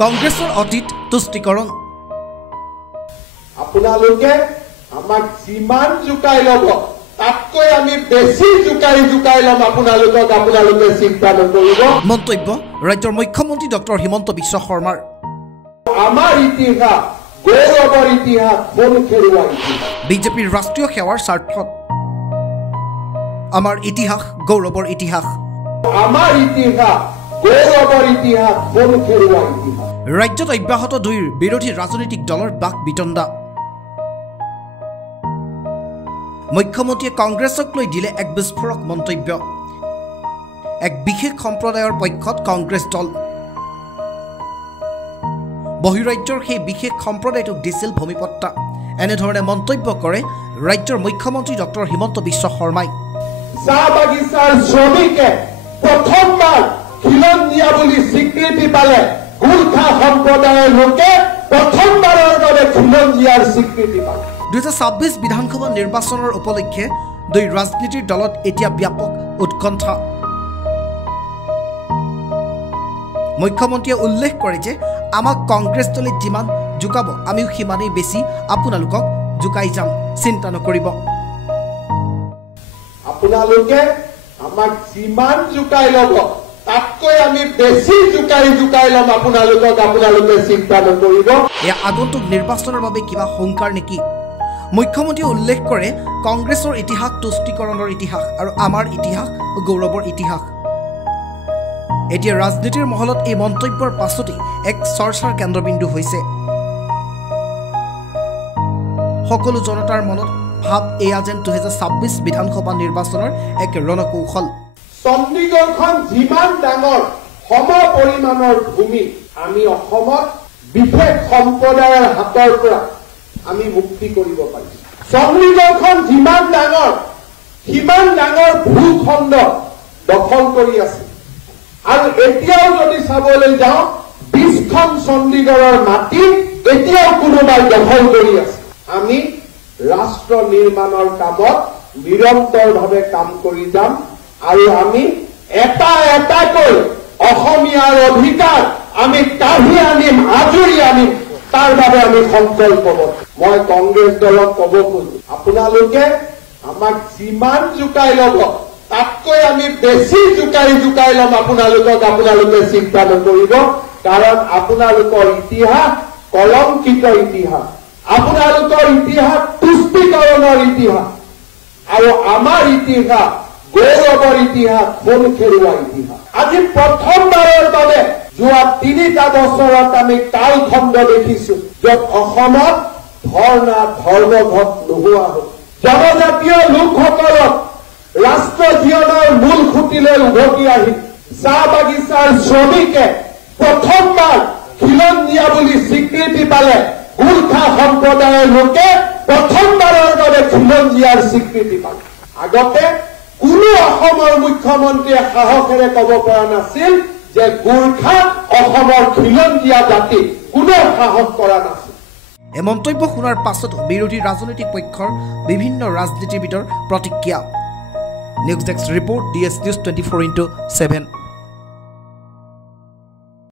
কংগ্ৰেছৰ অতীত তুষ্টিকৰণ আপোনালোকে আমাক যিমান জুকাই ল'ব তাতকৈ আমি বেছি জুকাই ল'ম আপোনালোকে চিন্তা নকৰিব। মন্তব্য ৰাজ্যৰ মুখ্যমন্ত্ৰী ডক্টৰ হিমন্ত বিশ্ব শৰ্মাৰ। আমাৰ ইতিহাস গৌৰৱৰ ইতিহাস কোন খেৰুৱা ইতিহাস। বিজেপিৰ ৰাষ্ট্ৰীয় সেৱাৰ স্বাৰ্থত আমাৰ ইতিহাস গৌৰৱৰ ইতিহাস। আমাৰ ইতিহাস গৌৰৱৰ ইতিহাস কোন খেৰুৱা ইতিহাস। ৰাজ্যত অব্যাহত দুই বিৰোধী ৰাজনৈতিক দলৰ বাক বিতণ্ডা। মুখ্যমন্ত্ৰীয়ে কংগ্ৰেছক লৈ দিলে এক বিস্ফোৰক মন্তব্য। এক বিশেষ সম্প্ৰদায়ৰ পক্ষত কংগ্ৰেছ দল। বহিৰাজ্যৰ সেই বিশেষ সম্প্ৰদায়টোক দিছিল ভূমিপট্টা। এনেধৰণে মন্তব্য কৰে ৰাজ্যৰ মুখ্যমন্ত্ৰী ডক্টৰ হিমন্ত বিশ্ব শৰ্মাই। চাহ বাগিচাৰ শ্ৰমিকে প্ৰথমবাৰ খিলঞ্জীয়া বুলি স্বীকৃতি পালে। গোৰ্খা সম্প্ৰদায়ৰ লোকে প্ৰথমবাৰৰ বাবে খিলঞ্জীয়াৰ স্বীকৃতি পালে। 2026 বিধানসভা নিৰ্বাচনৰ উপলক্ষে দুই ৰাজনীতিৰ দলত এতিয়া ব্যাপক উৎকণ্ঠা। মুখ্যমন্ত্ৰীয়ে উল্লেখ কৰে যে আমাক কংগ্ৰেছ দলে যিমান জোকাব আমিও সিমানেই বেছি আপোনালোকক জোকাই যাম, চিন্তা নকৰিব। আপোনালোকে আমাক যিমান জোকাই ল'ব তাতকৈ আমি বেছি জোকাই ল'ম আপোনালোকে চিন্তা নকৰিব। এয়া আগন্তুক নিৰ্বাচনৰ বাবে কিবা সংকাৰ নেকি? মুখ্যমন্ত্ৰীয়ে উল্লেখ কৰে কংগ্ৰেছৰ ইতিহাস তুষ্টিকৰণৰ ইতিহাস আৰু আমাৰ ইতিহাস গৌৰৱৰ ইতিহাস। এতিয়া ৰাজনীতিৰ মহলত এই মন্তব্যৰ পাছতেই এক চৰ্চাৰ কেন্দ্ৰবিন্দু হৈছে। সকলো জনতাৰ মনত ভাৱ এয়া যেন 2026 বিধানসভা নিৰ্বাচনৰ এক ৰণকৌশল। চণ্ডীগড়খন যিমান ডাঙৰ সম পৰিমাণৰ ভূমি আমি অসমত বিশেষ সম্প্ৰদায়ৰ হাতৰ পৰা আমি মুক্তি কৰিব পাৰিম। চণ্ডীগড়খন যিমান ডাঙৰ সিমান ডাঙৰ ভূখণ্ড দখল কৰি আছে। আৰু এতিয়াও যদি চাবলৈ যাওঁ 20খন চণ্ডীগড়ৰ মাটি এতিয়াও কোনোবাই দখল কৰি আছে। আমি ৰাষ্ট্ৰ নিৰ্মাণৰ কামত নিৰন্তৰভাৱে কাম কৰি যাম আৰু আমি এটা এটাকৈ অসমীয়াৰ অধিকাৰ আমি কাঢ়ি আনিম, আজৰি আনিম। তাৰ বাবে আমি সংকল্পবদ্ধ। মই কংগ্ৰেছ দলক ক'ব খোজো আপোনালোকে আমাক যিমান জোকাই ল'ব তাতকৈ আমি বেছি জোকাই ল'ম আপোনালোকে চিন্তা নকৰিব। কাৰণ আপোনালোকৰ ইতিহাস কলংকিত ইতিহাস, আপোনালোকৰ ইতিহাস তুষ্টিকৰণৰ ইতিহাস আৰু আমাৰ ইতিহাস গৌৰৱৰ ইতিহাস কোন খেৰুৱা ইতিহাস। আজি প্ৰথমবাৰৰ বাবে যোৱা 3টা বছৰত আমি কালখণ্ড দেখিছো য'ত অসমত ধৰ্মঘট নোহোৱা হ'ল। জনজাতীয় লোকসকলক ৰাষ্ট্ৰ জীৱনৰ মূল খুঁটিলৈ উভতি আহি চাহ বাগিচাৰ শ্ৰমিকে প্ৰথমবাৰ খিলঞ্জীয়া বুলি স্বীকৃতি পালে। গোৰ্খা সম্প্ৰদায়ৰ লোকে প্ৰথমবাৰৰ বাবে খিলঞ্জীয়াৰ স্বীকৃতি পালে। আগতে কোনো অসমৰ মুখ্যমন্ত্ৰীয়ে সাহসেৰে ক'ব পৰা নাছিল যে গোৰ্খা অসমৰ খিলঞ্জীয়া জাতি, কোনো সাহস কৰা নাছিল। এই মন্তব্য শুনাৰ পাছতো বিৰোধী ৰাজনৈতিক পক্ষৰ বিভিন্ন ৰাজনীতিবিদৰ প্ৰতিক্ৰিয়া। News desk report, DS News 24/7।